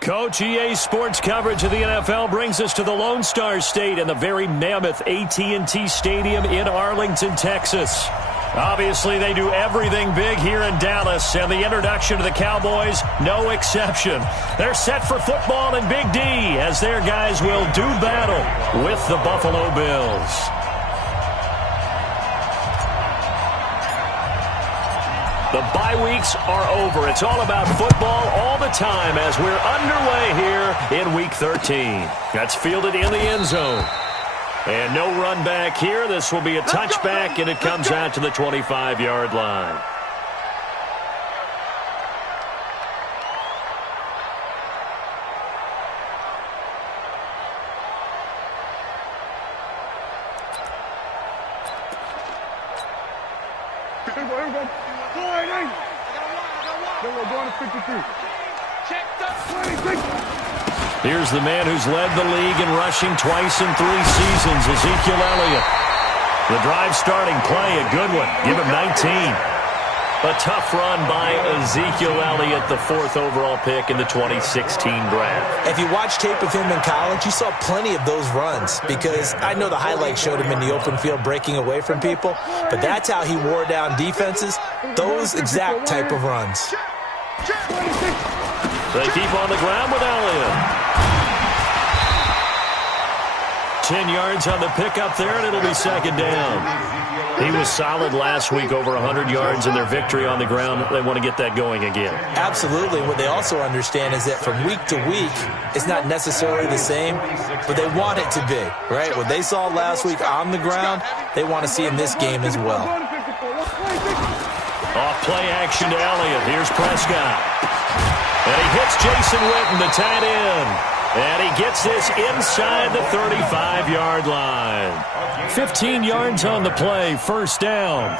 Coach, EA Sports coverage of the NFL brings us to the Lone Star State and the very mammoth AT&T Stadium in Arlington, Texas. Obviously, they do everything big here in Dallas, and the introduction to the Cowboys, no exception. They're set for football in Big D as their guys will do battle with the Buffalo Bills. The bye weeks are over. It's all about football all the time as we're underway here in Week 13. That's fielded in the end zone. And no run back here. This will be a touchback, and it comes out to the 25-yard line. Here's the man who's led the league in rushing twice in 3 seasons, Ezekiel Elliott. The drive starting play, a good one. Give him 19. A tough run by Ezekiel Elliott, the 4th overall pick in the 2016 draft. If you watch tape of him in college, you saw plenty of those runs because I know the highlights showed him in the open field breaking away from people, but that's how he wore down defenses, those exact type of runs. They keep on the ground with Elliott. 10 yards on the pickup there, and it'll be second down. He was solid last week, over 100 yards in their victory on the ground. They want to get that going again. Absolutely. What they also understand is that from week to week, it's not necessarily the same, but they want it to be, right? What they saw last week on the ground, they want to see in this game as well. Off play action to Elliott. Here's Prescott. And he hits Jason Witten, the tight end. And he gets this inside the 35-yard line. 15 yards on the play, first down.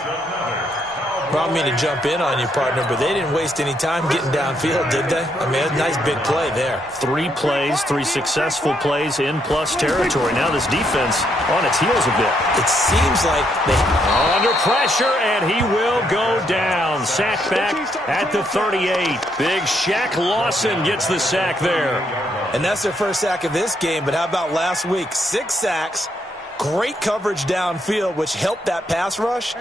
Well, I mean to jump in on you, partner, but they didn't waste any time getting downfield, did they? I mean, a nice big play there. 3 plays, 3 successful plays in plus territory. Now this defense on its heels a bit. It seems like they... Under pressure, and he will go down. Sack back at the 38. Big Shaq Lawson gets the sack there. And that's their first sack of this game, but how about last week? 6 sacks. Great coverage downfield, which helped that pass rush.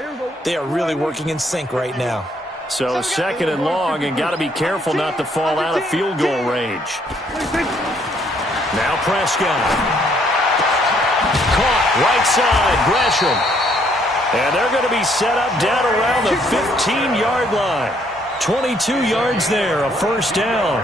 They are really working in sync right now. So second and long, and got to be careful not to fall out of field goal range. Now Prescott. Caught, right side, Gresham. And they're going to be set up down around the 15-yard line. 22 yards there, a first down.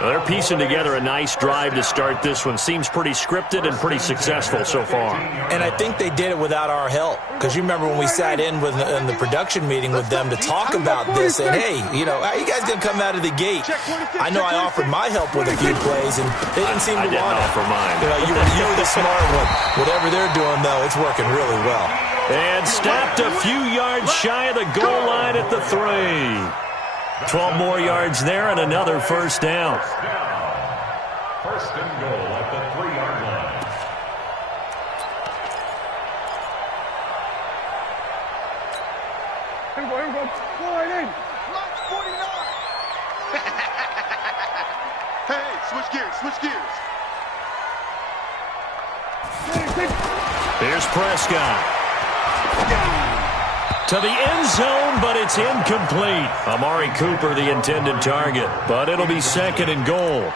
Well, they're piecing together a nice drive to start this one. Seems pretty scripted and pretty successful so far. And I think they did it without our help. Because you remember when we sat in the production meeting with them to talk about this. And, hey, you know, how are you guys going to come out of the gate? I know I offered my help with a few plays, and they didn't seem to want it. I didn't offer mine. You know, you were the smart one. Whatever they're doing, though, it's working really well. And stopped a few yards shy of the goal line at the 3. 12 more yards there and another first down. First and goal at the 3-yard line. Here we go. Go right in. Lock 49. Hey, switch gears. Here's Prescott. To the end zone, but it's incomplete. Amari Cooper, the intended target, but it'll be second and goal.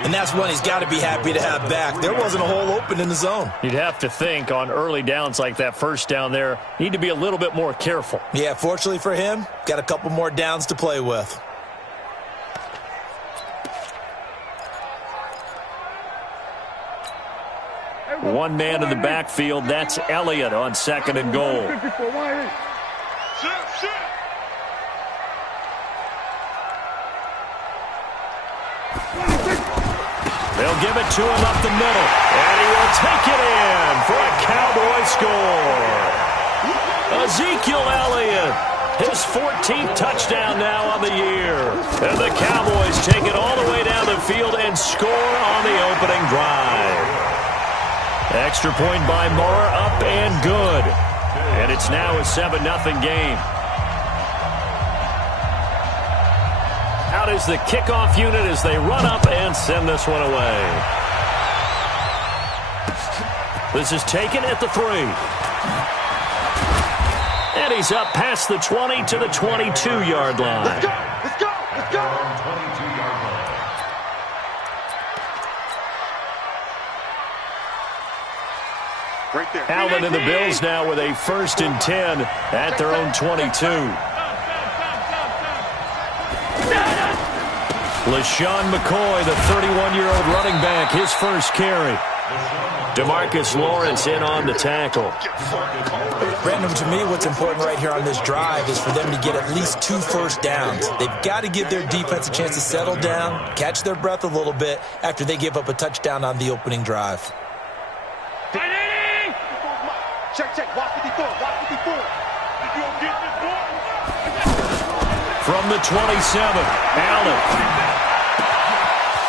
And that's one he's got to be happy to have back. There wasn't a hole open in the zone. You'd have to think on early downs like that first down there, need to be a little bit more careful. Yeah, fortunately for him, got a couple more downs to play with. One man in the backfield, that's Elliott on second and goal. They'll give it to him up the middle, and he will take it in for a Cowboy score. Ezekiel Elliott, his 14th touchdown now on the year. And the Cowboys take it all the way down the field and score on the opening drive. Extra point by Mara, up and good. And it's now a 7-0 game. Out out is the kickoff unit as they run up and send this one away. This is taken at the 3. And he's up past the 20 to the 22-yard line. Let's go! Let's go! Let's go! 22-yard line. Right there. Allen and the Bills now with a 1st and 10 at their own 22. LaShawn McCoy, the 31-year-old running back, his first carry. DeMarcus Lawrence in on the tackle. Brandon, to me, what's important right here on this drive is for them to get at least 2 first downs. They've got to give their defense a chance to settle down, catch their breath a little bit after they give up a touchdown on the opening drive. Check, check. Watch 54. Watch 54. From the 27, Allen.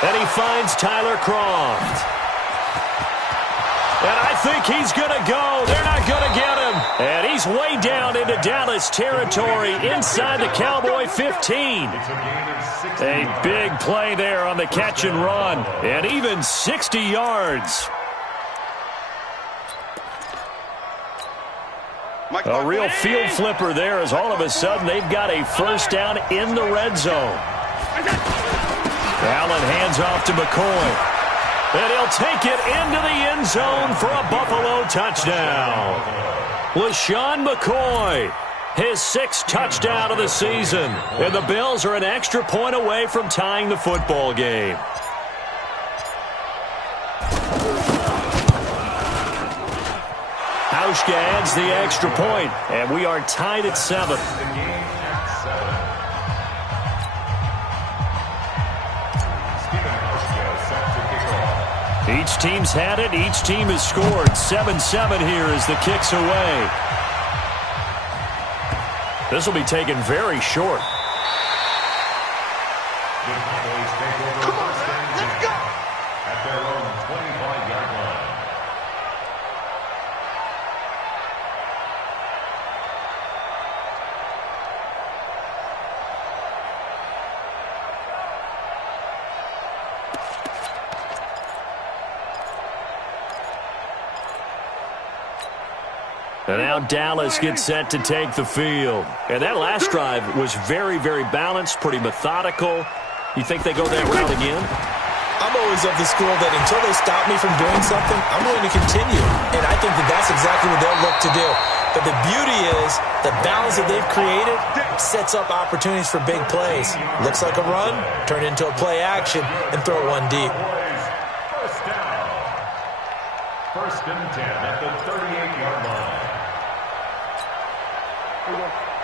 And he finds Tyler Croft. And I think he's going to go. They're not going to get him. And he's way down into Dallas territory inside the Cowboy 15. A big play there on the catch and run. And even 60 yards. A real field flipper there as all of a sudden they've got a first down in the red zone. Allen hands off to McCoy. And he'll take it into the end zone for a Buffalo touchdown. LaShawn McCoy, his 6th touchdown of the season. And the Bills are an extra point away from tying the football game. Hauschka adds the extra point, and we are tied at 7. Each team's had it. Each team has scored. 7-7 here as the kick's away. This will be taken very short. Come on, man. Let's go! At their own 25-yard line. And now Dallas gets set to take the field. And that last drive was very, very balanced, pretty methodical. You think they go that route again? I'm always of the school that until they stop me from doing something, I'm going to continue. And I think that that's exactly what they'll look to do. But the beauty is the balance that they've created sets up opportunities for big plays. Looks like a run, turn into a play action, and throw one deep. First down. 1st and 10 at the 38-yard line.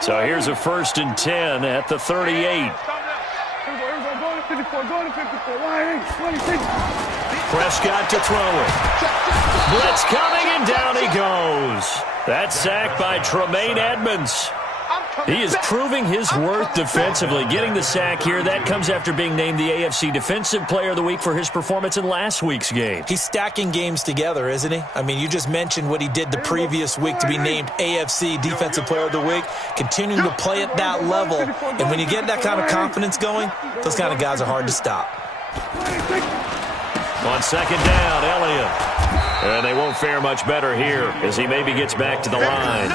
So here's a 1st and 10 at the 38. Prescott to throw it. Blitz coming, and down he goes. That sack by Tremaine Edmonds. He is proving his worth defensively. Getting the sack here, that comes after being named the AFC Defensive Player of the Week for his performance in last week's game. He's stacking games together, isn't he? I mean, you just mentioned what he did the previous week to be named AFC Defensive Player of the Week, continuing to play at that level. And when you get that kind of confidence going, those kind of guys are hard to stop. On 2nd down, Elliott. And they won't fare much better here as he maybe gets back to the line.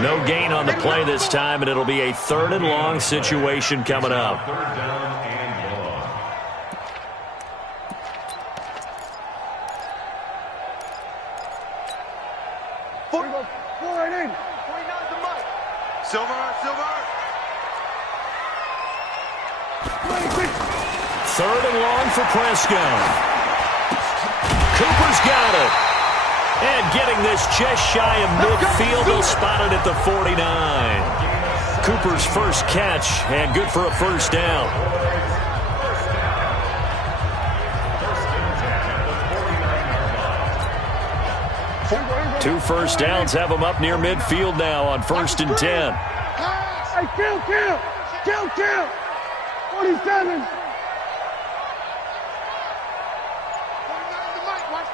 No gain on the play this time, and it'll be a 3rd and long situation coming up. 3rd down and long. Silver, silver. 3rd and long for Prescott. Cooper's got it. And getting this just shy of midfield, they'll spot it at the 49. Cooper's first catch, and good for a first down. 2 first downs have them up near midfield now on 1st and 10. Hey, kill. 47.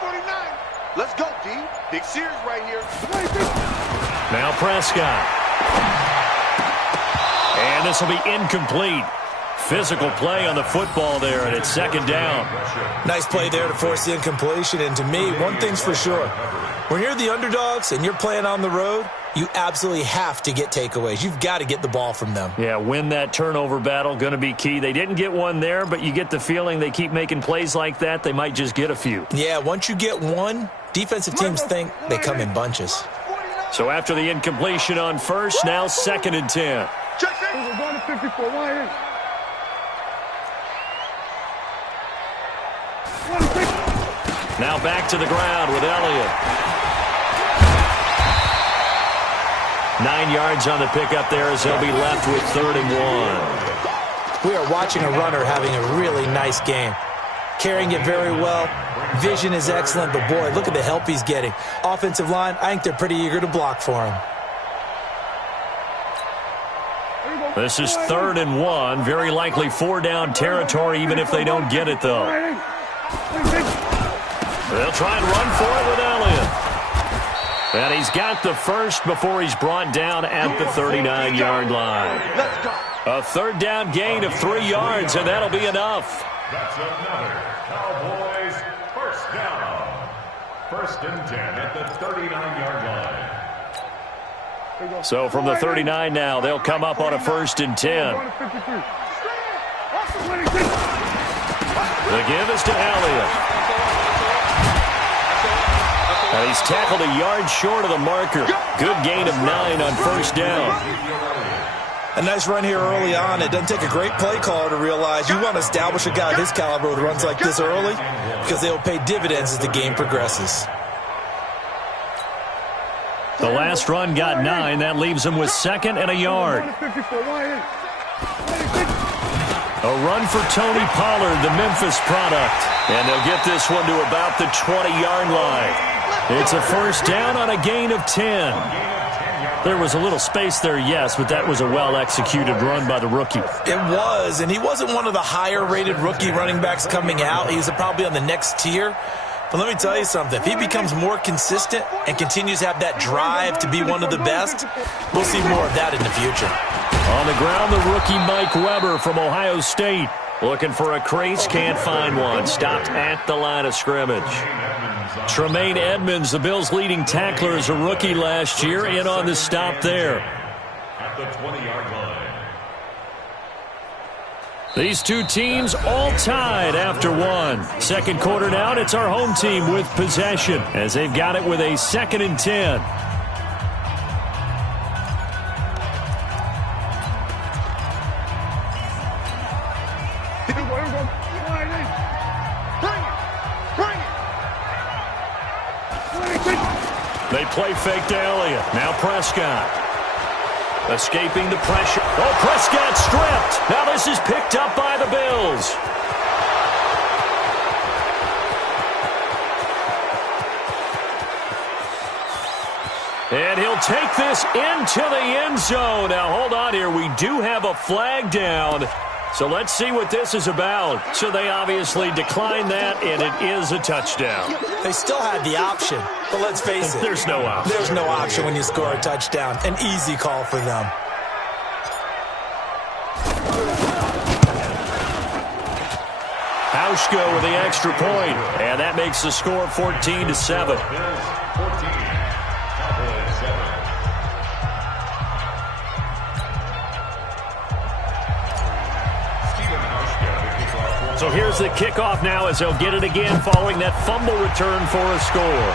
49. Let's go, D. Big series right here. Now Prescott. And this will be incomplete. Physical play on the football there, and it's second down. Nice play there to force the incompletion. And to me, one thing's for sure. When you're the underdogs and you're playing on the road, you absolutely have to get takeaways. You've got to get the ball from them. Yeah, win that turnover battle, going to be key. They didn't get one there, but you get the feeling they keep making plays like that, they might just get a few. Yeah, once you get one, defensive teams think they come in bunches. So after the incompletion on first, now 2nd and 10. We're going to 54. Why in? Now back to the ground with Elliott. 9 yards on the pickup there as they'll be left with 3rd and 1. We are watching a runner having a really nice game. Carrying it very well. Vision is excellent, but boy, look at the help he's getting. Offensive line, I think they're pretty eager to block for him. This is 3rd and 1. Very likely 4-down territory, even if they don't get it, though. They'll try and run for it with Elliott. And he's got the first before he's brought down at the 39-yard line. A 3rd down gain of 3 yards, and that'll be enough. That's another Cowboys first down. 1st and 10 at the 39-yard line. So from the 39 now, they'll come up on a 1st and 10. The give is to Elliott. And he's tackled a yard short of the marker. Good gain of 9 on 1st down. A nice run here early on. It doesn't take a great play caller to realize you want to establish a guy of his caliber with runs like this early because they will pay dividends as the game progresses. The last run got 9. That leaves him with 2nd and a yard. A run for Tony Pollard, the Memphis product. And they'll get this one to about the 20-yard line. It's a 1st down on a gain of 10. There was a little space there, yes, but that was a well-executed run by the rookie. It was, and he wasn't one of the higher-rated rookie running backs coming out. He was probably on the next tier. But let me tell you something. If he becomes more consistent and continues to have that drive to be one of the best, we'll see more of that in the future. On the ground, the rookie Mike Weber from Ohio State. Looking for a crease, can't find one. Stopped at the line of scrimmage. Tremaine Edmonds, the Bills' leading tackler as a rookie last year, in on the stop there. At the 20-yard line. These two teams all tied after one. 2nd quarter now, and it's our home team with possession as they've got it with a 2nd and 10. They play fake to Elliott. Now Prescott. Escaping the pressure. Oh, Prescott stripped. Now this is picked up by the Bills. And he'll take this into the end zone. Now hold on here. We do have a flag down. So let's see what this is about. So they obviously declined that, and it is a touchdown. They still had the option, but let's face it. There's no option. There's no option when you score a touchdown. An easy call for them. Hauschko with the extra point, and that makes the score 14-7. So here's the kickoff now as they'll get it again following that fumble return for a score.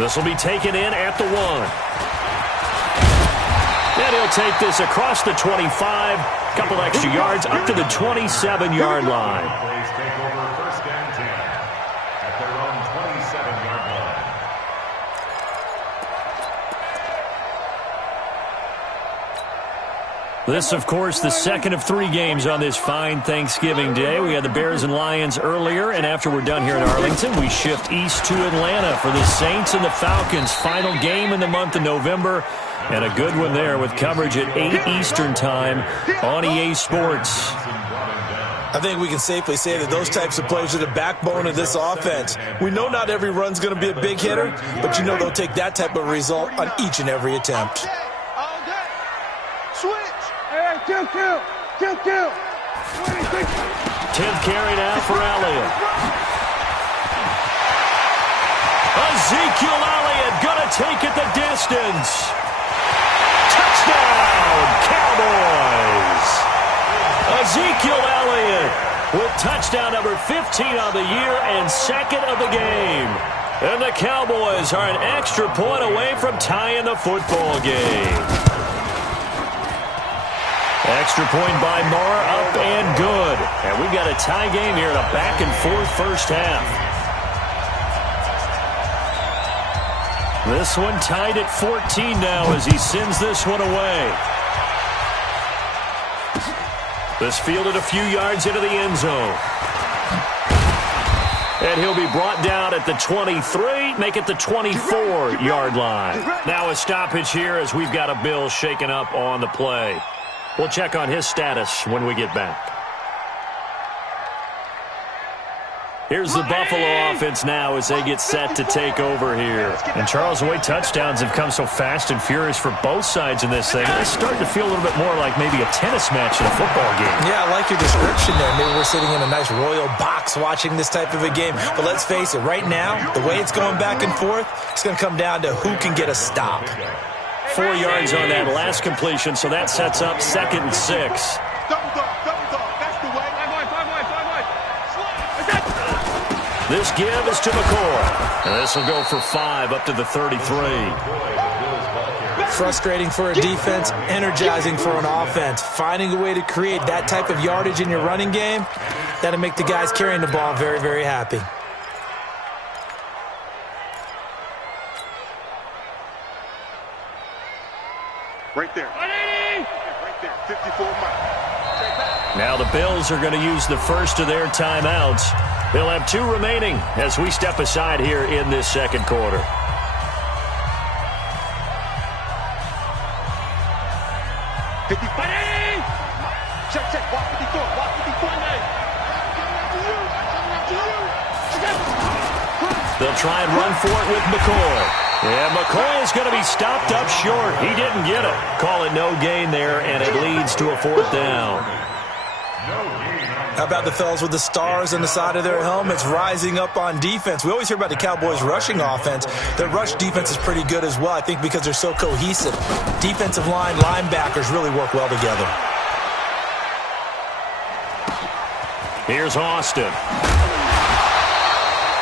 This will be taken in at the 1. And he'll take this across the 25, couple extra yards up to the 27-yard line. Plays take over 1st and 10 at their own 27-yard line. This, of course, the 2nd of 3 games on this fine Thanksgiving Day. We had the Bears and Lions earlier, and after we're done here in Arlington, we shift east to Atlanta for the Saints and the Falcons. Final game in the month of November, and a good one there with coverage at 8 Eastern time on EA Sports. I think we can safely say that those types of plays are the backbone of this offense. We know not every run's going to be a big hitter, but you know they'll take that type of result on each and every attempt. Switch. Kill. 10th carry now for Elliott. Ezekiel Elliott gonna take it the distance. Touchdown, Cowboys! Ezekiel Elliott with touchdown number 15 on the year and second of the game. And the Cowboys are an extra point away from tying the football game. Extra point by Moore, up and good. And we've got a tie game here in a back-and-forth first half. This one tied at 14 now as he sends this one away. This fielded a few yards into the end zone. And he'll be brought down at the 23, make it the 24-yard line. Now a stoppage here as we've got a Bill shaken up on the play. We'll check on his status when we get back. Here's the Buffalo offense now as they get set to take over here. And Charles, the way touchdowns have come so fast and furious for both sides in this thing, it's starting to feel a little bit more like maybe a tennis match in a football game. Yeah, I like your description there. Maybe we're sitting in a nice royal box watching this type of a game. But let's face it, right now, the way it's going back and forth, it's going to come down to who can get a stop. 4 yards on that last completion, so that sets up 2nd and 6. Double dog. That's the way. This give is to McCoy. And this will go for 5 up to the 33. Frustrating for a defense, energizing for an offense. Finding a way to create that type of yardage in your running game, that'll make the guys carrying the ball very, very happy. Right there. 54 miles. Now the Bills are going to use the first of their timeouts. They'll have 2 remaining as we step aside here in this second quarter. Check. Walk 54. They'll try and run for it with McCoy. And McCoy is going to be stopped up short. He didn't get it. Call it no gain there, and it leads to a 4th down. How about the fellas with the stars on the side of their helmets rising up on defense? We always hear about the Cowboys' rushing offense. Their rush defense is pretty good as well, I think, because they're so cohesive. Defensive line, linebackers really work well together. Here's Austin.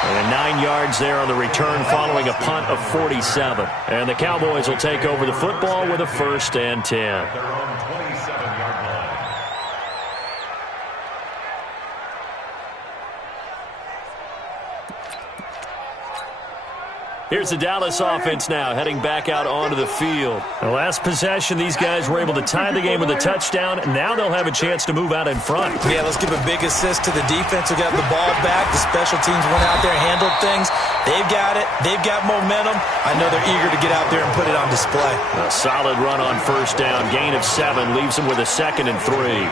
And 9 yards there on the return following a punt of 47. And the Cowboys will take over the football with a 1st and 10. Their own 27-yard line. Here's the Dallas offense now heading back out onto the field. The last possession, these guys were able to tie the game with a touchdown. Now they'll have a chance to move out in front. Yeah, let's give a big assist to the defense who got the ball back. The special teams went out there and handled things. They've got it. They've got momentum. I know they're eager to get out there and put it on display. A solid run on 1st down. Gain of 7 leaves them with a 2nd and 3. Brings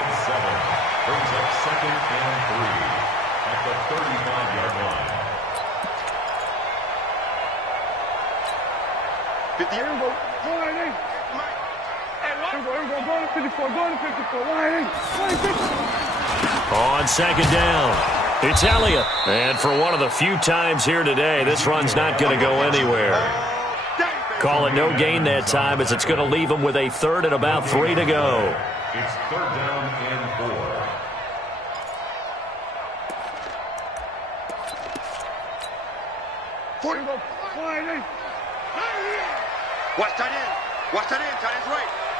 up 2nd and 3 at the 35-yard line. 50. Here we go. Go to 54. On 2nd down, it's Elliott. And for one of the few times here today, this run's not going to go anywhere. Call it no gain that time as it's going to leave them with a 3rd and about 3 to go. It's 3rd down and 4. Watch tight end.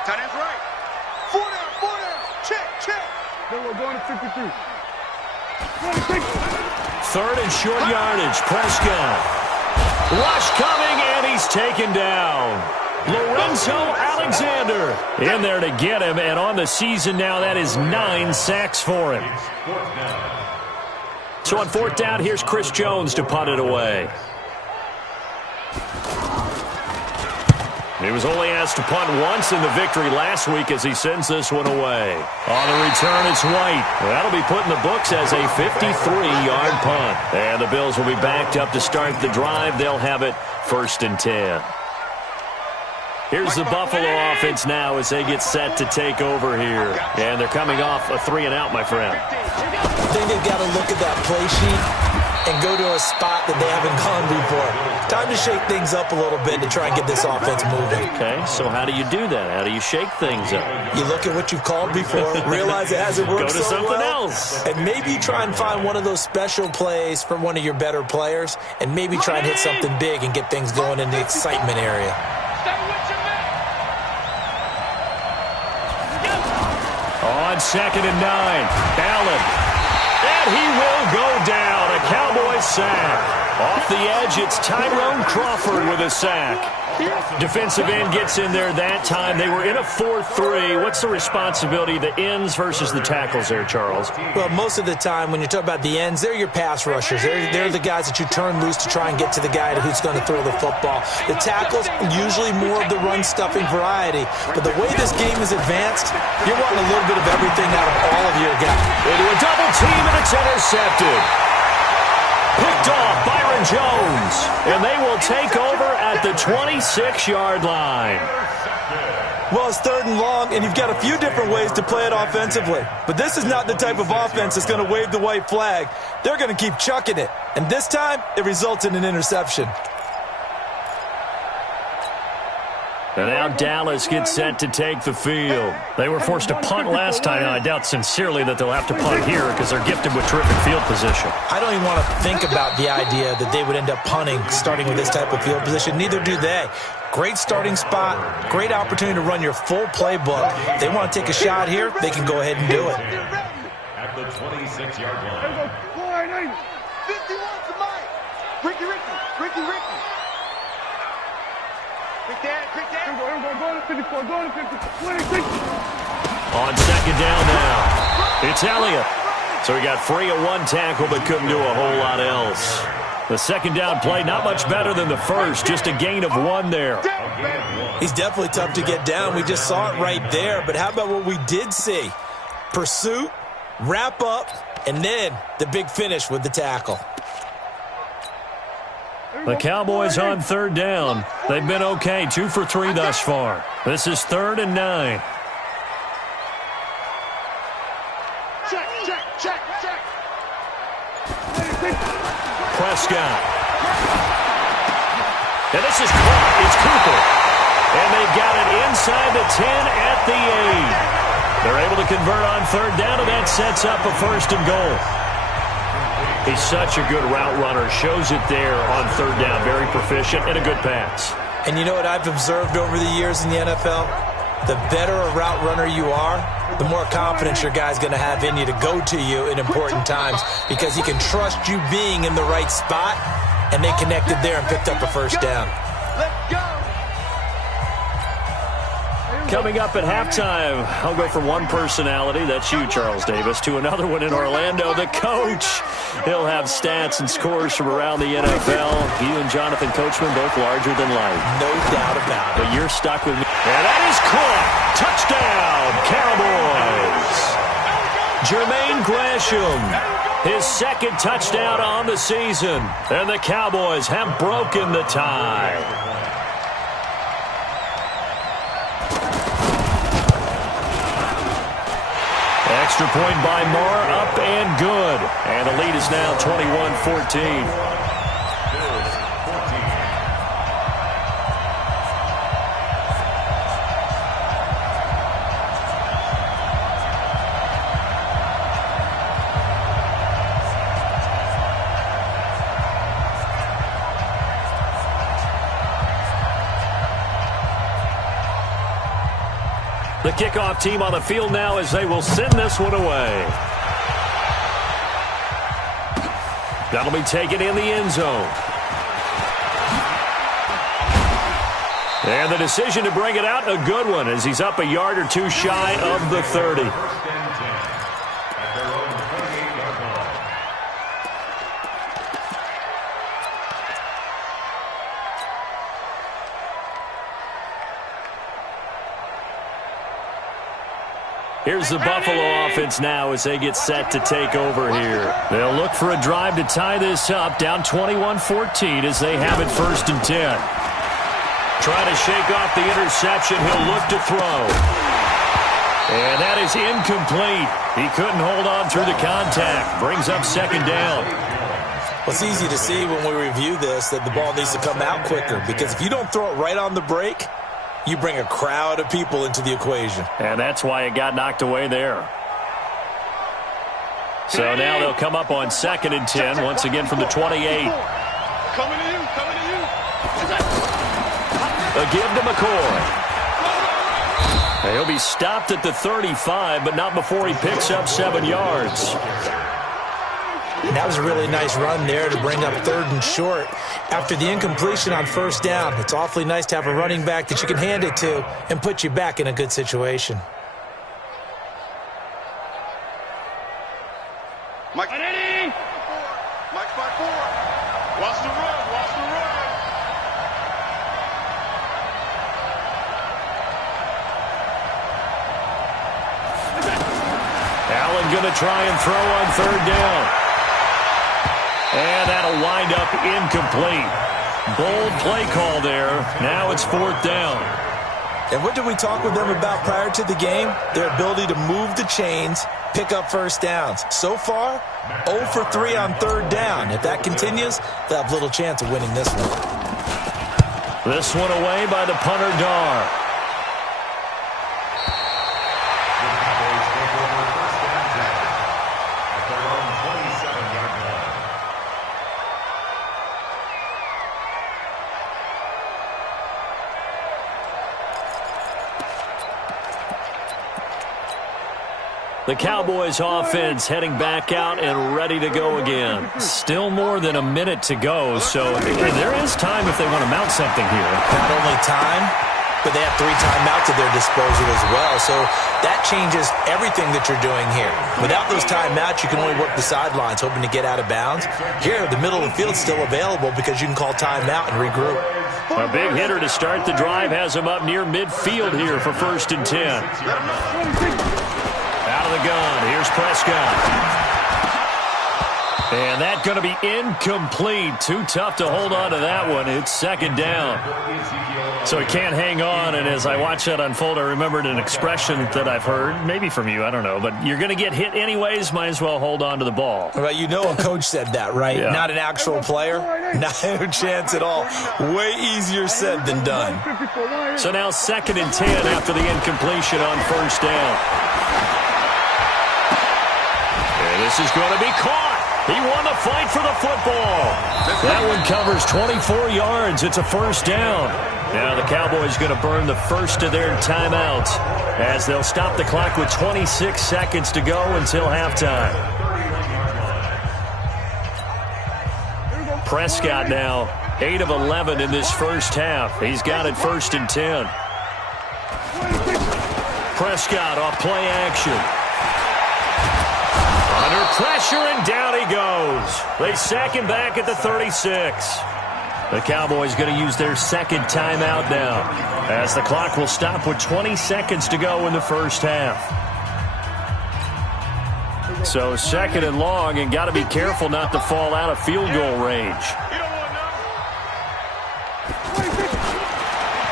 Tight end's right. 4 down. Check. Then we're going to 53. 3rd and short yardage. Prescott. Rush coming, and he's taken down. Lorenzo Alexander in there to get him, and on the season now, that is 9 sacks for him. So on 4th down, here's Chris Jones to punt it away. He was only asked to punt once in the victory last week as he sends this one away. On the return, it's White. That'll be put in the books as a 53-yard punt. And the Bills will be backed up to start the drive. They'll have it 1st and 10. Here's the Buffalo offense now as they get set to take over here. And they're coming off a 3-and-out, my friend. I think they've got to look at that play sheet and go to a spot that they haven't gone before. Time to shake things up a little bit to try and get this offense moving. Okay, so how do you do that? How do you shake things up? You look at what you've called before, realize it hasn't worked Go to so something well, else. and maybe try and find one of those special plays from one of your better players, and maybe try and hit something big and get things going in the excitement area. On 2nd and 9, Allen. And he will go down. A Cowboys sack. Off the edge, it's Tyrone Crawford with a sack. Defensive end gets in there that time. They were in a 4-3. What's the responsibility of the ends versus the tackles there, Charles? Well, most of the time when you talk about the ends, they're your pass rushers. They're the guys that you turn loose to try and get to the guy who's going to throw the football. The tackles, usually more of the run-stuffing variety. But the way this game is advanced, you're wanting a little bit of everything out of all of your guys. Into a double team, and it's intercepted. Picked off Byron Jones, and they will take over at the 26-yard line. Well, it's 3rd and long, and you've got a few different ways to play it offensively. But this is not the type of offense that's going to wave the white flag. They're going to keep chucking it. And this time, it results in an interception. And now Dallas gets set to take the field. They were forced to punt last time, and I doubt sincerely that they'll have to punt here because they're gifted with terrific field position. I don't even want to think about the idea that they would end up punting starting with this type of field position. Neither do they. Great starting spot, great opportunity to run your full playbook. If they want to take a shot here, they can go ahead and do it. At the 26-yard line. 51's the mic. Ricky. Quick down. Go to 54. Go to 54. On 2nd down now, it's Elliott. So he got free of one tackle but couldn't do a whole lot else. The 2nd down play, not much better than the first, just a gain of 1 there. He's definitely tough to get down. We just saw it right there. But how about what we did see? Pursuit, wrap up, and then the big finish with the tackle. The Cowboys on 3rd down. They've been okay, 2 for 3 thus far. This is 3rd and 9. Check. Prescott. And this is caught. It's Cooper. And they've got it inside the 10 at the 8. They're able to convert on 3rd down, and that sets up a 1st and goal. He's such a good route runner. Shows it there on 3rd down. Very proficient and a good pass. And you know what I've observed over the years in the NFL? The better a route runner you are, the more confidence your guy's going to have in you to go to you in important times because he can trust you being in the right spot, and they connected there and picked up a 1st down. Let's go. Coming up at halftime, I'll go from one personality, that's you, Charles Davis, to another one in Orlando, the coach. He'll have stats and scores from around the NFL. You and Jonathan Coachman, both larger than life. No doubt about it. But you're stuck with me. And that is caught. Touchdown, Cowboys. Jermaine Gresham, his 2nd touchdown on the season. And the Cowboys have broken the tie. Extra point by Marr, up and good. And the lead is now 21-14. The kickoff team on the field now as they will send this one away. That'll be taken in the end zone. And the decision to bring it out, a good one, as he's up a yard or 2 shy of the 30. Here's the Buffalo offense now as they get set to take over here. They'll look for a drive to tie this up, down 21-14 as they have it 1st and 10. Trying to shake off the interception. He'll look to throw. And that is incomplete. He couldn't hold on through the contact. Brings up second down. Well, it's easy to see when we review this that the ball needs to come out quicker, because if you don't throw it right on the break, you bring a crowd of people into the equation. And that's why it got knocked away there. So now they'll come up on 2nd and 10, once again from the 28. Coming to you, coming to you. A give to McCoy. He'll be stopped at the 35, but not before he picks up 7 yards. That was a really nice run there to bring up 3rd and short. After the incompletion on 1st down, it's awfully nice to have a running back that you can hand it to and put you back in a good situation. Mike, Mike's by 4. Watch the run, watch the run. Allen going to try and throw on 3rd down. And that'll wind up incomplete. Bold play call there. Now it's 4th down. And what did we talk with them about prior to the game? Their ability to move the chains, pick up 1st downs. So far, 0 for 3 on 3rd down. If that continues, they'll have little chance of winning this one. This one away by the punter, Dar. The Cowboys offense heading back out and ready to go again. Still more than a minute to go, so there is time if they want to mount something here. Not only time, but they have 3 timeouts at their disposal as well, so that changes everything that you're doing here. Without those timeouts, you can only work the sidelines, hoping to get out of bounds. Here, the middle of the field is still available because you can call timeout and regroup. A big hitter to start the drive has him up near midfield here for 1st and 10. Out of the gun, here's Prescott. And that's going to be incomplete. Too tough to hold on to that one. It's 2nd down. So he can't hang on, and as I watch that unfold, I remembered an expression that I've heard, maybe from you, I don't know, but you're going to get hit anyways, might as well hold on to the ball. Well, you know a coach said that, right? Yeah. Not an actual player? No chance at all. Way easier said than done. So now 2nd and 10 after the incompletion on 1st down. This is going to be caught. He won the fight for the football. That one covers 24 yards. It's a 1st down. Now the Cowboys going to burn the first of their timeouts as they'll stop the clock with 26 seconds to go until halftime. Prescott now 8 of 11 in this first half. He's got it 1st and 10. Prescott off play action. Under pressure, and down he goes. They sack him back at the 36. The Cowboys going to use their 2nd timeout now, as the clock will stop with 20 seconds to go in the first half. So 2nd and long, and got to be careful not to fall out of field goal range.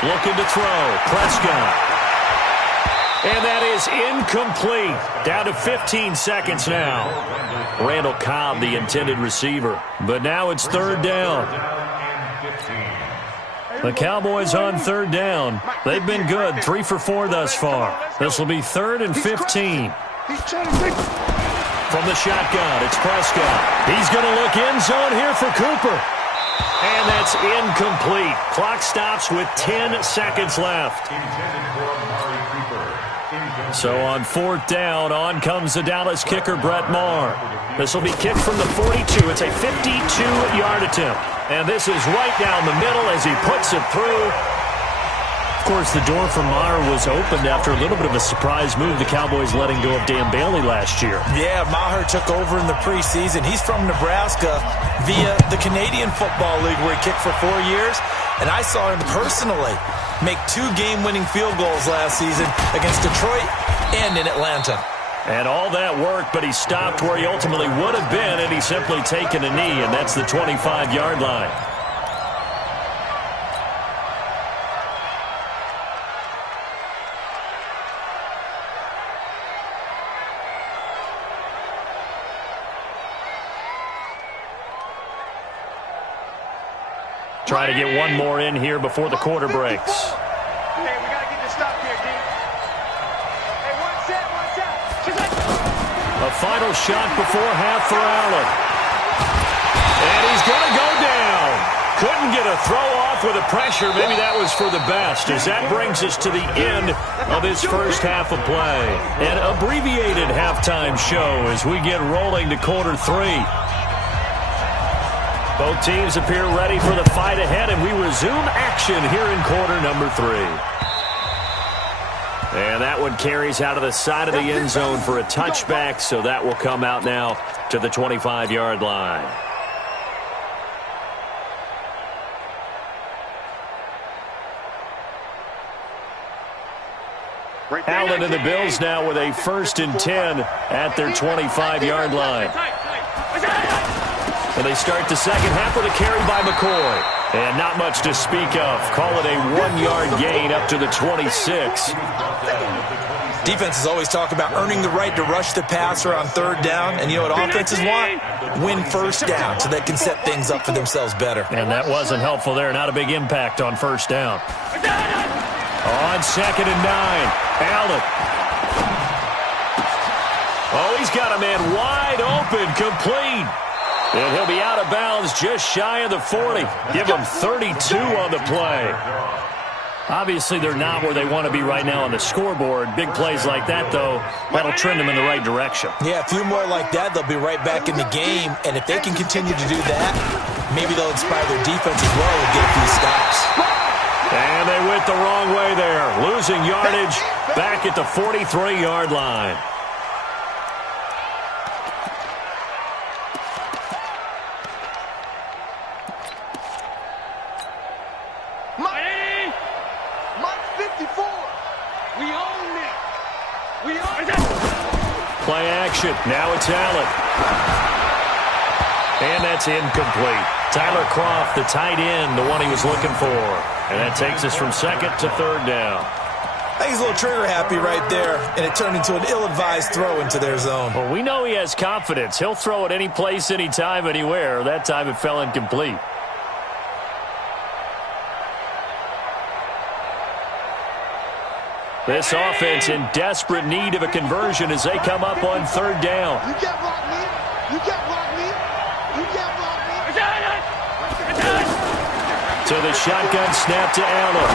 Looking to throw. Prescott. And that is incomplete. Down to 15 seconds now. Randall Cobb, the intended receiver. But now it's 3rd down. The Cowboys on 3rd down. They've been good. 3 for 4 thus far. This will be 3rd and 15. From the shotgun, it's Prescott. He's going to look end zone here for Cooper. And that's incomplete. Clock stops with 10 seconds left. So on 4th down, on comes the Dallas kicker, Brett Maher. This will be kicked from the 42. It's a 52-yard attempt. And this is right down the middle as he puts it through. Of course, the door for Maher was opened after a little bit of a surprise move. The Cowboys letting go of Dan Bailey last year. Yeah, Maher took over in the preseason. He's from Nebraska via the Canadian Football League, where he kicked for 4 years. And I saw him personally make 2 game-winning field goals last season against Detroit and in Atlanta. And all that worked, but he stopped where he ultimately would have been, and he's simply taken a knee, and that's the 25-yard line. Trying to get one more in here before the quarter breaks. Hey, we got to get this stop here, D. Hey, one set. A final shot before half for Allen. And he's going to go down. Couldn't get a throw off with the pressure. Maybe that was for the best, as that brings us to the end of this first half of play. An abbreviated halftime show as we get rolling to quarter 3. Both teams appear ready for the fight ahead, and we resume action here in quarter number 3. And that one carries out of the side of the end zone for a touchback, so that will come out now to the 25-yard line. Allen and the Bills now with a 1st and 10 at their 25-yard line. And they start the second half with a carry by McCoy. And not much to speak of. Call it a 1-yard gain up to the 26. Defenses always talk about earning the right to rush the passer on 3rd down. And you know what offenses want? Win 1st down so they can set things up for themselves better. And that wasn't helpful there. Not a big impact on 1st down. On 2nd and 9, Allen. Oh, he's got a man wide open, complete. And he'll be out of bounds just shy of the 40. Give him 32 on the play. Obviously, they're not where they want to be right now on the scoreboard. Big plays like that, though, that'll trend them in the right direction. Yeah, a few more like that, they'll be right back in the game. And if they can continue to do that, maybe they'll inspire their defense as well and get a few stops. And they went the wrong way there. Losing yardage back at the 43-yard line. Play action. Now it's Allen. And that's incomplete. Tyler Kroft, the tight end, the one he was looking for. And that takes us from 2nd to 3rd down. I think he's a little trigger happy right there, and it turned into an ill-advised throw into their zone. Well, we know he has confidence. He'll throw it any place, anytime, anywhere. That time it fell incomplete. This offense in desperate need of a conversion as they come up on 3rd down. You can't block me. You can't block me. You can't block me. To the shotgun snap to Allen.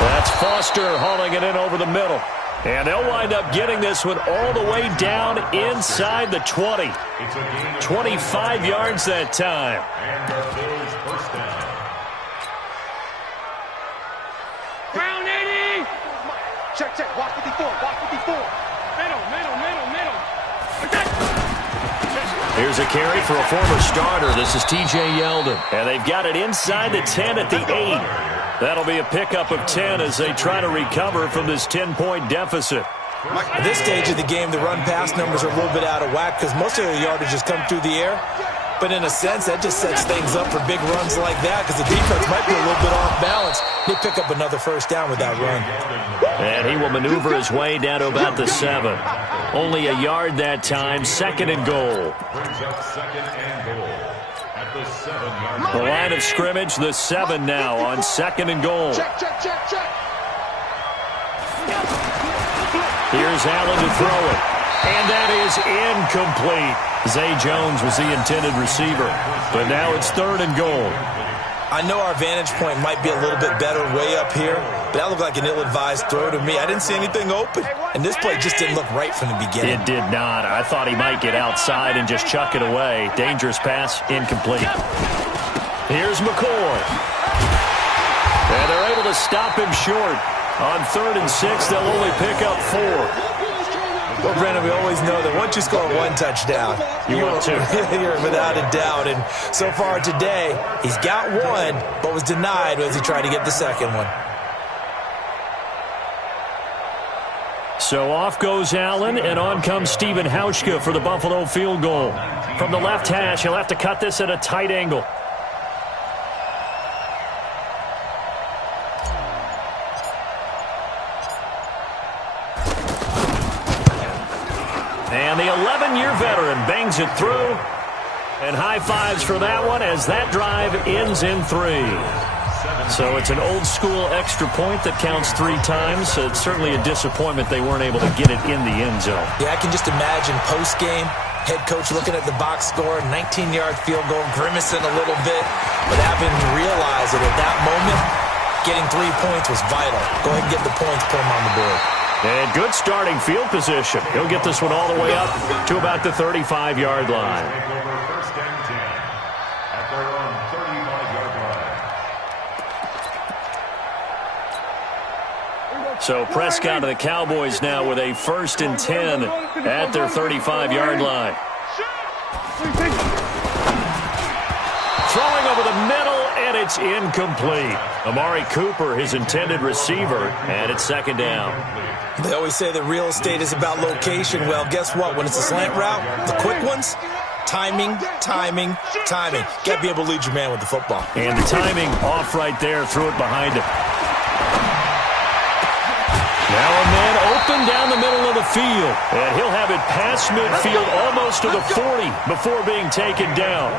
That's Foster hauling it in over the middle. And they'll wind up getting this one all the way down inside the 20. 25 yards that time. And the Bills' 1st down. Check. Watch 54. Watch 54. Middle. Here's a carry for a former starter. This is T.J. Yeldon. And they've got it inside the 10 at the 8. That'll be a pickup of 10 as they try to recover from this 10-point deficit. At this stage of the game, the run-pass numbers are a little bit out of whack because most of their yardage has come through the air. But in a sense, that just sets things up for big runs like that because the defense might be a little bit off balance. They pick up another 1st down with that run. And he will maneuver his way down to about the 7. Only a yard that time, 2nd and goal. Brings up 2nd and goal at the 7-yard line. The line of scrimmage, the 7 now on 2nd and goal. Check. Here's Allen to throw it. And that is incomplete. Zay Jones was the intended receiver. But now it's 3rd and goal. I know our vantage point might be a little bit better way up here, but that looked like an ill-advised throw to me. I didn't see anything open, and this play just didn't look right from the beginning. It did not. I thought he might get outside and just chuck it away. Dangerous pass, incomplete. Here's McCoy. And they're able to stop him short. On 3rd and 6, they'll only pick up 4. Well, Brandon, we always know that once you score 1 touchdown, you're without a doubt. And so far today, he's got 1, but was denied as he tried to get the 2nd one. So off goes Allen, and on comes Stephen Hauschka for the Buffalo field goal. From the left hash, he'll have to cut this at a tight angle. And the 11-year veteran bangs it through. And high fives for that one as that drive ends in 3. So it's an old-school extra point that counts 3 times. So it's certainly a disappointment they weren't able to get it in the end zone. Yeah, I can just imagine post-game, head coach looking at the box score, 19-yard field goal, grimacing a little bit, but having to realize that at that moment, getting 3 points was vital. Go ahead and get the points, put them on the board. And good starting field position. He'll get this one all the way up to about the 35-yard line. First and 10 at their own 35-yard line. So Prescott and the Cowboys now with a 1st and 10 at their 35-yard line. Throwing over the middle, and it's incomplete. Amari Cooper, his intended receiver, and it's 2nd down. They always say that real estate is about location. Well, guess what? When it's a slant route, the quick ones, timing. Got to be able to lead your man with the football. And the timing off right there, threw it behind him. Now a man open down the middle of the field. And he'll have it past midfield almost to the 40 before being taken down.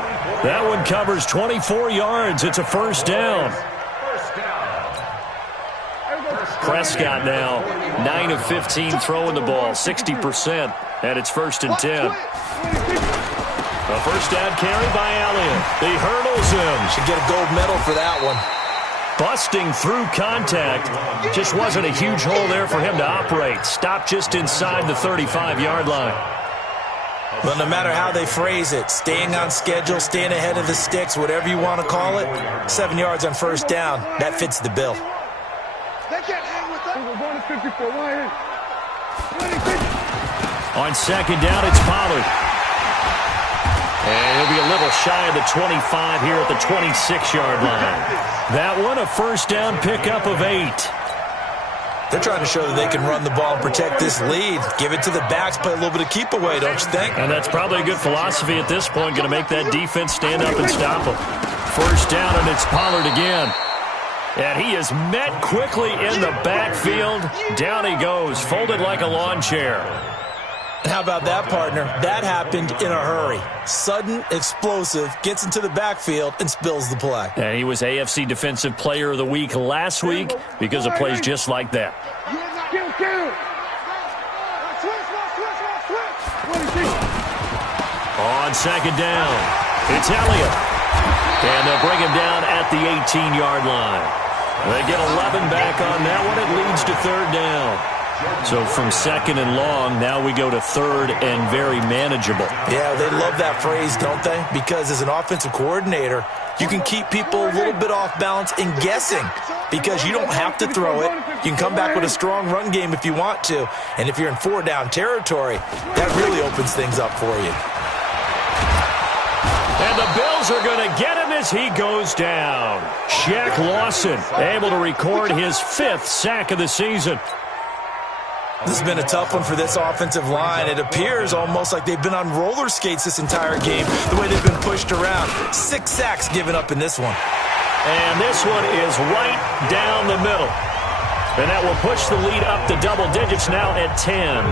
That one covers 24 yards. It's a 1st down. Prescott now 9 of 15 throwing the ball, 60%, and it's 1st and 10. A 1st down carry by Elliott. He hurdles him. Should get a gold medal for that one. Busting through contact. Just wasn't a huge hole there for him to operate. Stopped just inside the 35-yard line. Well, no matter how they phrase it, staying on schedule, staying ahead of the sticks, whatever you want to call it, 7 yards on 1st down, that fits the bill. On 2nd down, it's Pollard. And he'll be a little shy of the 25 here at the 26-yard line. That one, a 1st down pickup of 8. They're trying to show that they can run the ball and protect this lead. Give it to the backs, play a little bit of keep away, don't you think? And that's probably a good philosophy at this point, going to make that defense stand up and stop them. 1st down, and it's Pollard again. And he is met quickly in the backfield. Down he goes, folded like a lawn chair. And how about that, partner? That happened in a hurry. Sudden, explosive, gets into the backfield and spills the play. And he was AFC Defensive Player of the Week last week because of plays just like that. On 2nd down, it's Elliott. And they'll bring him down at the 18-yard line. They get 11 back on that one. It leads to 3rd down. So from 2nd and long, now we go to 3rd and very manageable. Yeah, they love that phrase, don't they? Because as an offensive coordinator, you can keep people a little bit off balance and guessing because you don't have to throw it. You can come back with a strong run game if you want to. And if you're in 4-down territory, that really opens things up for you. And the Bills are going to get him as he goes down. Shaq Lawson able to record his 5th sack of the season. This has been a tough one for this offensive line. It appears almost like they've been on roller skates this entire game, the way they've been pushed around. 6 sacks given up in this one. And this one is right down the middle. And that will push the lead up to double digits now at 10.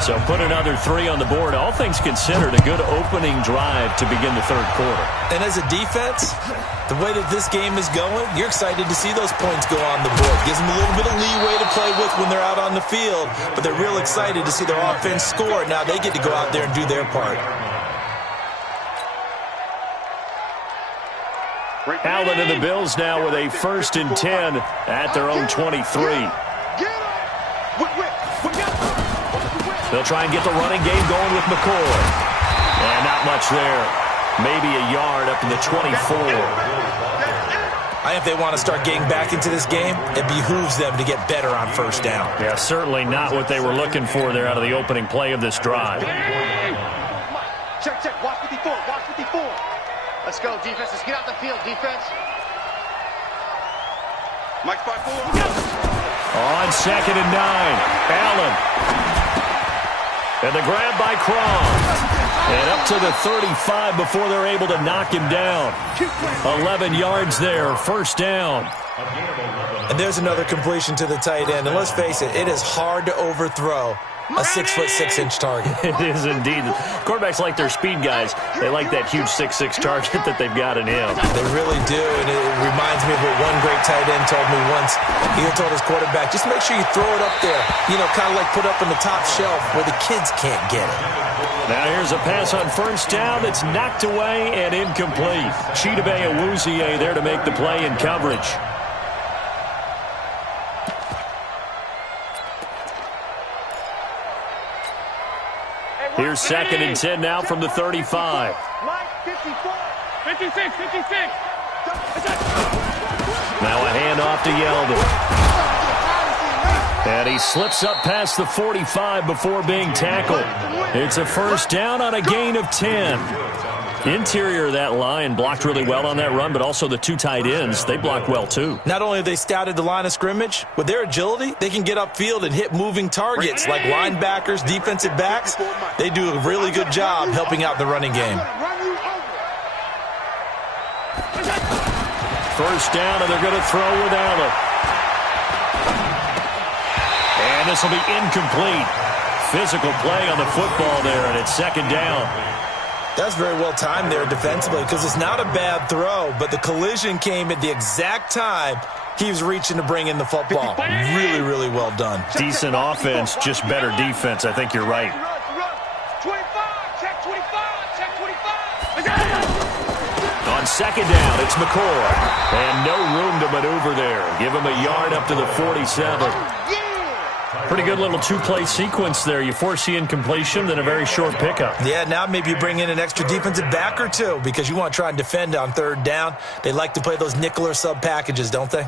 So put another 3 on the board. All things considered, a good opening drive to begin the 3rd quarter. And as a defense, the way that this game is going, you're excited to see those points go on the board. Gives them a little bit of leeway to play with when they're out on the field, but they're real excited to see their offense score. Now they get to go out there and do their part. Allen and the Bills now with a 1st and 10 at their own 23. They'll try and get the running game going with McCoy. And not much there. Maybe a yard up to the 24. I think if they want to start getting back into this game, it behooves them to get better on 1st down. Yeah, certainly not what they were looking for there out of the opening play of this drive. Check, check. Watch 54. Watch 54. Let's go, defense. Let's get out the field, defense. Mike's by 4. On 2nd and 9, Allen. And the grab by Cron. And up to the 35 before they're able to knock him down. 11 yards there, 1st down. And there's another completion to the tight end. And let's face it, it is hard to overthrow a 6'6" target. It is indeed. Quarterbacks like their speed guys. They like that huge 6'6" target that they've got in him. They really do, and it reminds me of what one great tight end told me once. He told his quarterback, just make sure you throw it up there, kind of like put up in the top shelf where the kids can't get it. Now here's a pass on first down that's knocked away and incomplete. Gfga there to make the play in coverage. Here's 2nd and 10 now from the 35. Mike, 54. 56. Now a handoff to Yeldon. And he slips up past the 45 before being tackled. It's a first down on a gain of 10. Interior of that line blocked really well on that run, but also the two tight ends, they blocked well too. Not only have they scouted the line of scrimmage, with their agility, they can get upfield and hit moving targets like linebackers, defensive backs. They do a really good job helping out the running game. First down, and they're going to throw with Allen. And this will be incomplete. Physical play on the football there, and it's 2nd down. That's very well timed there defensively because it's not a bad throw, but the collision came at the exact time he was reaching to bring in the football. Really, really well done. Decent offense, just better defense. I think you're right. 25, check 25, check 25. On 2nd down, it's McCoy. And no room to maneuver there. Give him a yard up to the 47. Pretty good little two-play sequence there. You force the incompletion, then a very short pickup. Yeah, now maybe you bring in an extra defensive back or two because you want to try and defend on 3rd down. They like to play those nickel or sub packages, don't they?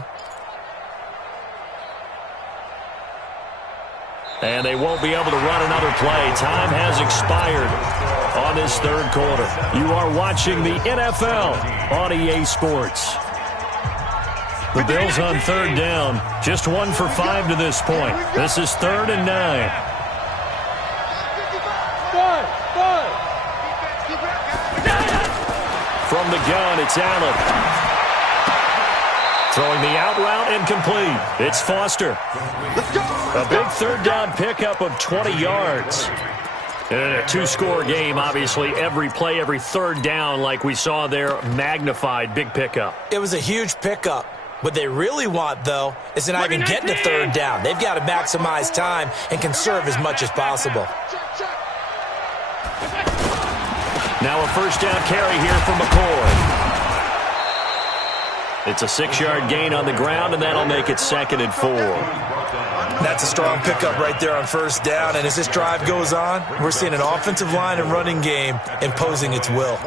And they won't be able to run another play. Time has expired on this 3rd quarter. You are watching the NFL on EA Sports. The Bills on 3rd down, just 1 for 5 to this point. This is 3rd and 9. From the gun, it's Allen. Throwing the out route incomplete. It's Foster. A big 3rd down pickup of 20 yards. In a 2-score game, obviously, every play, every 3rd down, like we saw there, magnified, big pickup. It was a huge pickup. What they really want, though, is to not even get to 3rd down. They've got to maximize time and conserve as much as possible. Now a first down carry here for McCoy. It's a 6-yard gain on the ground, and that'll make it 2nd and 4. That's a strong pickup right there on 1st down, and as this drive goes on, we're seeing an offensive line and running game imposing its will.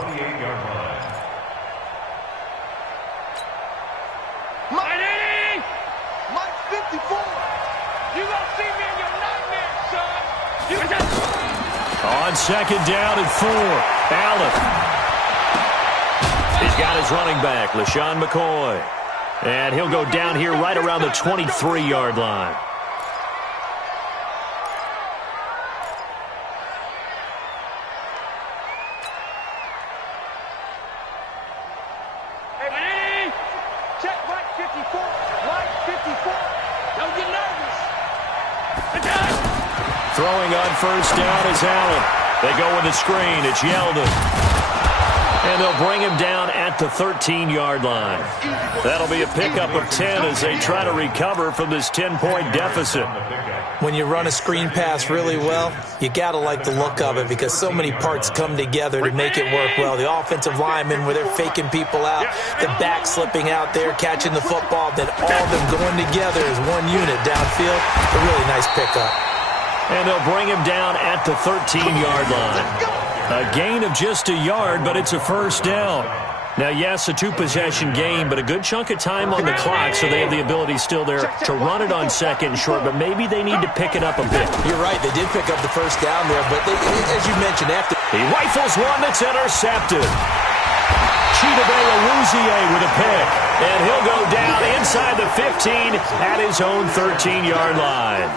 On 2nd down and 4, Allen. He's got his running back, LaShawn McCoy. And he'll go down here right around the 23-yard line. Hey, check Mike 54. Mike 54. Don't get nervous. Throwing on 1st down is Allen. They go with a screen. It's Yeldon. And they'll bring him down at the 13-yard line. That'll be a pickup of 10 as they try to recover from this 10-point deficit. When you run a screen pass really well, you got to like the look of it because so many parts come together to make it work well. The offensive linemen, where they're faking people out, the back slipping out there, catching the football, then all of them going together as one unit downfield. A really nice pickup. And they'll bring him down at the 13-yard line. A gain of just a yard, but it's a first down. Now, yes, a 2-possession game, but a good chunk of time on the clock, so they have the ability still there to run it on 2nd and short, but maybe they need to pick it up a bit. You're right. They did pick up the first down there, but they, as you mentioned, after he rifles one that's intercepted. Gfga with a pick, and he'll go down inside the 15 at his own 13-yard line.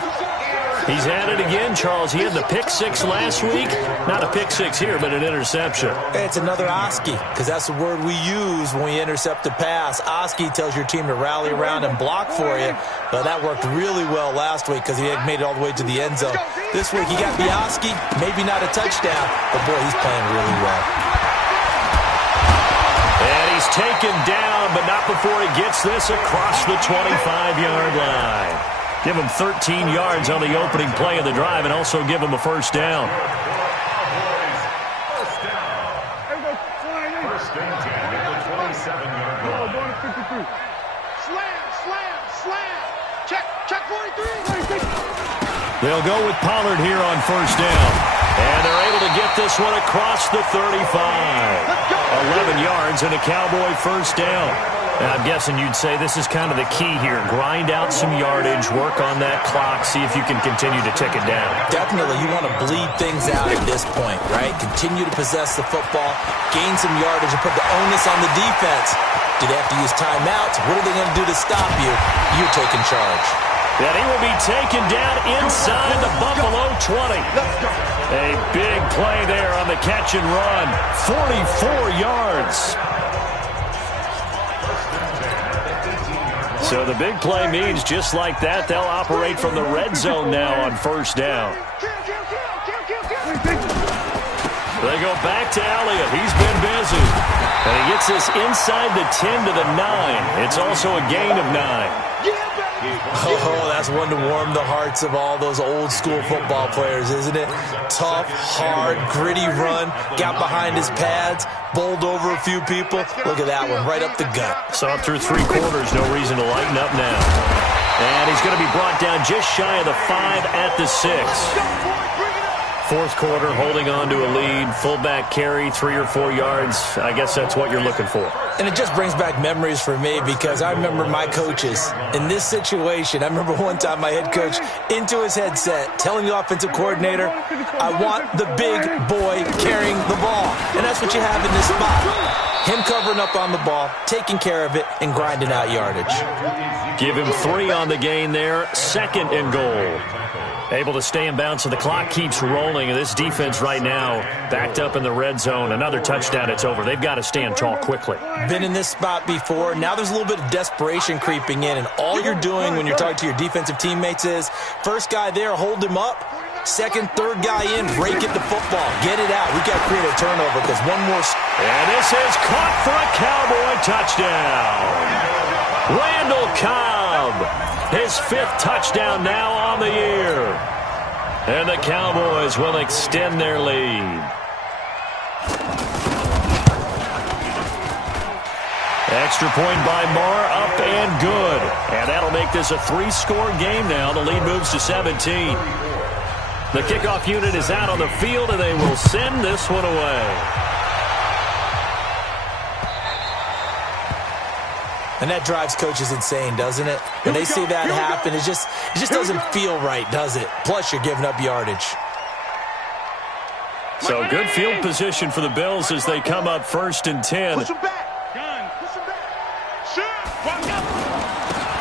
He's at it again, Charles. He had the pick six last week. Not a pick six here, but an interception. It's another Oski, because that's the word we use when we intercept a pass. Oski tells your team to rally around and block for you. But that worked really well last week because he had made it all the way to the end zone. This week he got the Oski, maybe not a touchdown, but boy, he's playing really well. And he's taken down, but not before he gets this across the 25-yard line. Give him 13 yards on the opening play of the drive and also give him a first down. First and 10 at the 27-yard line. Slam. Check 43. They'll go with Pollard here on first down. And they're able to get this one across the 35. 11 yards and a Cowboy first down. And I'm guessing you'd say this is kind of the key here. Grind out some yardage, work on that clock, see if you can continue to tick it down. Definitely, you want to bleed things out at this point, right? Continue to possess the football, gain some yardage, and put the onus on the defense. Do they have to use timeouts? What are they going to do to stop you? You're taking charge. And he will be taken down inside the Buffalo 20. A big play there on the catch and run. 44 yards. So the big play means just like that, they'll operate from the red zone now on first down. They go back to Elliott. He's been busy. And he gets this inside the 10 to the 9. It's also a gain of 9. Oh, that's one to warm the hearts of all those old school football players, isn't it? Tough, hard, gritty run, got behind his pads, bowled over a few people. Look at that one, right up the gut. Saw it through 3 quarters, no reason to lighten up now. And he's going to be brought down just shy of the 5 at the 6. Fourth quarter, holding on to a lead, fullback carry, 3 or 4 yards. I guess that's what you're looking for. And it just brings back memories for me because I remember my coaches in this situation. I remember one time my head coach into his headset telling the offensive coordinator, I want the big boy carrying the ball. And that's what you have in this spot. Him covering up on the ball, taking care of it, and grinding out yardage. Give him 3 on the gain there. 2nd and goal. Able to stay in bounds, so the clock keeps rolling. And this defense right now backed up in the red zone. Another touchdown, it's over. They've got to stand tall quickly. Been in this spot before. Now there's a little bit of desperation creeping in. And all you're doing when you're talking to your defensive teammates is, first guy there, hold him up. Second, third guy in, rake at the football. Get it out. We've got to create a turnover because one more. And this is caught for a Cowboy touchdown. Randall Cobb, his 5th touchdown now on the year. And the Cowboys will extend their lead. Extra point by Marr, up and good. And that'll make this a 3-score game now. The lead moves to 17. The kickoff unit is out on the field, and they will send this one away. And that drives coaches insane, doesn't it? When they see that happen, it just doesn't feel right, does it? Plus, you're giving up yardage. So good field position for the Bills as they come up 1st and 10. Push him back.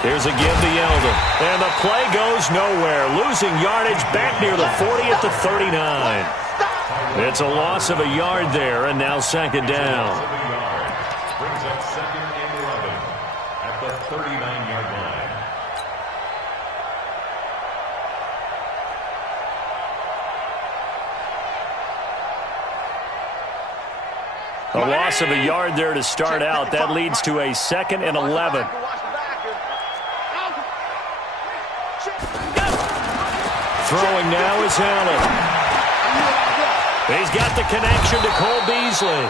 Here's a give to Yeldon. And the play goes nowhere. Losing yardage back near the 40 at the 39. It's a loss of a yard there, and now 2nd down. Brings up 2nd and 11 at the 39-yard line. A loss of a yard there to start out. That leads to a 2nd and 11. Throwing now is Allen. He's got the connection to Cole Beasley.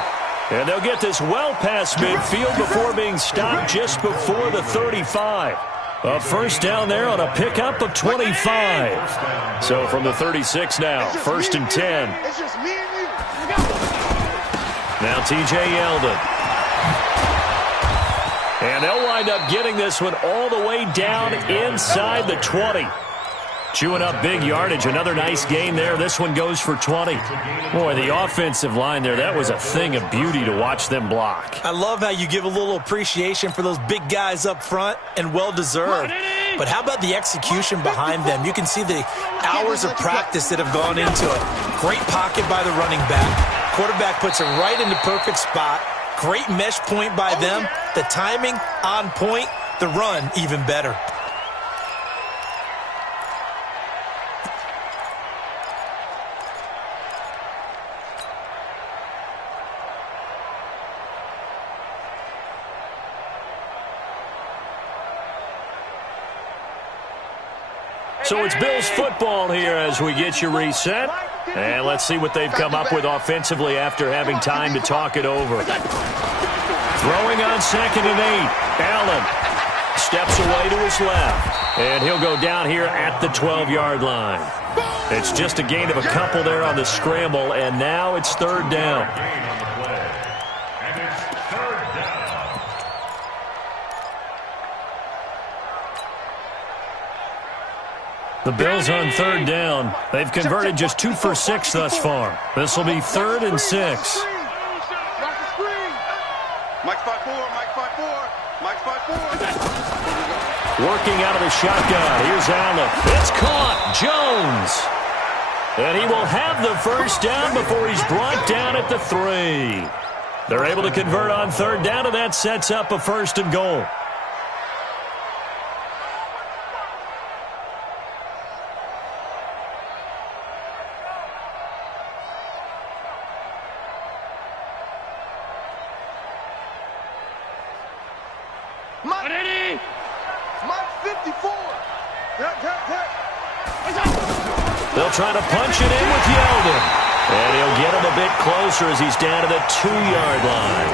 And they'll get this well past midfield before being stopped just before the 35. A first down there on a pickup of 25. So from the 36 now, 1st and 10. Now TJ Yeldon. And they'll wind up getting this one all the way down inside the 20. Chewing up big yardage. Another nice gain there. This one goes for 20. Boy, the offensive line there, that was a thing of beauty to watch them block. I love how you give a little appreciation for those big guys up front, and well-deserved. but how about the execution behind them? You can see the hours of practice that have gone into it. Great pocket by the running back. Quarterback puts it right in the perfect spot. Great mesh point by them. The timing on point. The run even better. So it's Bills football here as we get you reset. And let's see what they've come up with offensively after having time to talk it over. Throwing on 2nd and 8. Allen steps away to his left. And he'll go down here at the 12-yard line. It's just a gain of a couple there on the scramble, and now it's 3rd down. The Bills on 3rd down. They've converted just 2 for 6 thus far. This will be 3rd and 6. Mike 5-4, Mike 5-4, Mike 5-4. Working out of the shotgun. Here's Allen. It's caught. Jones. And he will have the 1st down before he's brought down at the 3. They're able to convert on 3rd down, and that sets up a 1st and goal. They'll try to punch it in with Yeldon. And he'll get him a bit closer as he's down to the 2-yard line.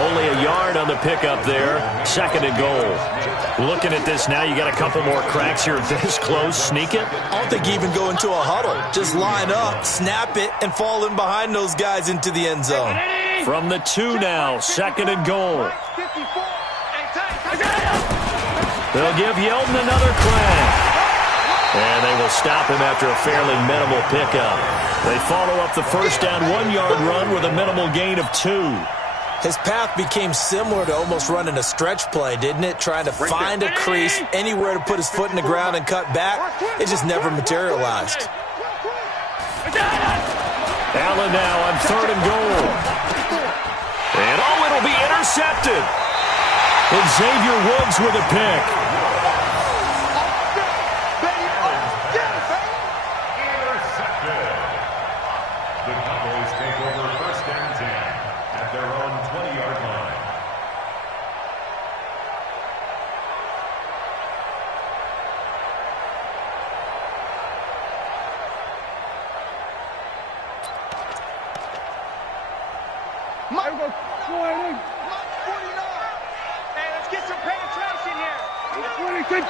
Only a yard on the pickup there. 2nd and goal. Looking at this now, you got a couple more cracks here this close. Sneak it. I don't think you even go into a huddle. Just line up, snap it, and fall in behind those guys into the end zone. From the 2 now, 2nd and goal. They'll give Yeldon another crack. And they will stop him after a fairly minimal pickup. They follow up the 1st down 1-yard run with a minimal gain of 2. His path became similar to almost running a stretch play, didn't it? Trying to find a crease, anywhere to put his foot in the ground and cut back. It just never materialized. Allen now on 3rd and goal. And it'll be intercepted. And Xavier Woods with a pick.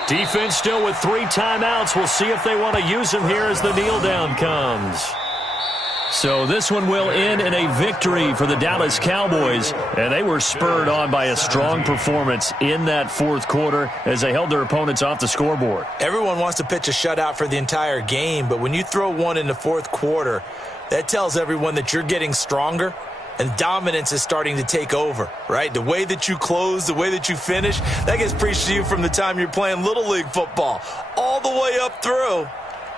Defense still with 3 timeouts. We'll see if they want to use them here as the kneel down comes. So this one will end in a victory for the Dallas Cowboys. And they were spurred on by a strong performance in that 4th quarter as they held their opponents off the scoreboard. Everyone wants to pitch a shutout for the entire game, but when you throw one in the 4th quarter, that tells everyone that you're getting stronger. And dominance is starting to take over, right? The way that you close, the way that you finish, that gets preached to you from the time you're playing Little League football all the way up through.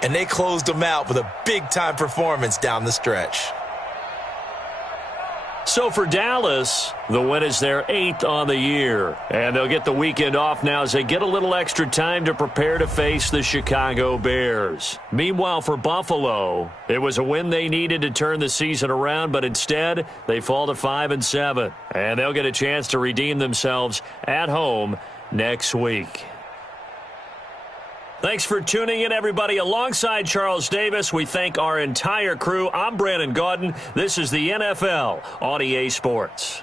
And they closed them out with a big-time performance down the stretch. So for Dallas, the win is their 8th on the year. And they'll get the weekend off now as they get a little extra time to prepare to face the Chicago Bears. Meanwhile, for Buffalo, it was a win they needed to turn the season around, but instead they fall to 5-7. And they'll get a chance to redeem themselves at home next week. Thanks for tuning in, everybody. Alongside Charles Davis, we thank our entire crew. I'm Brandon Gaudin. This is the NFL on EA Sports.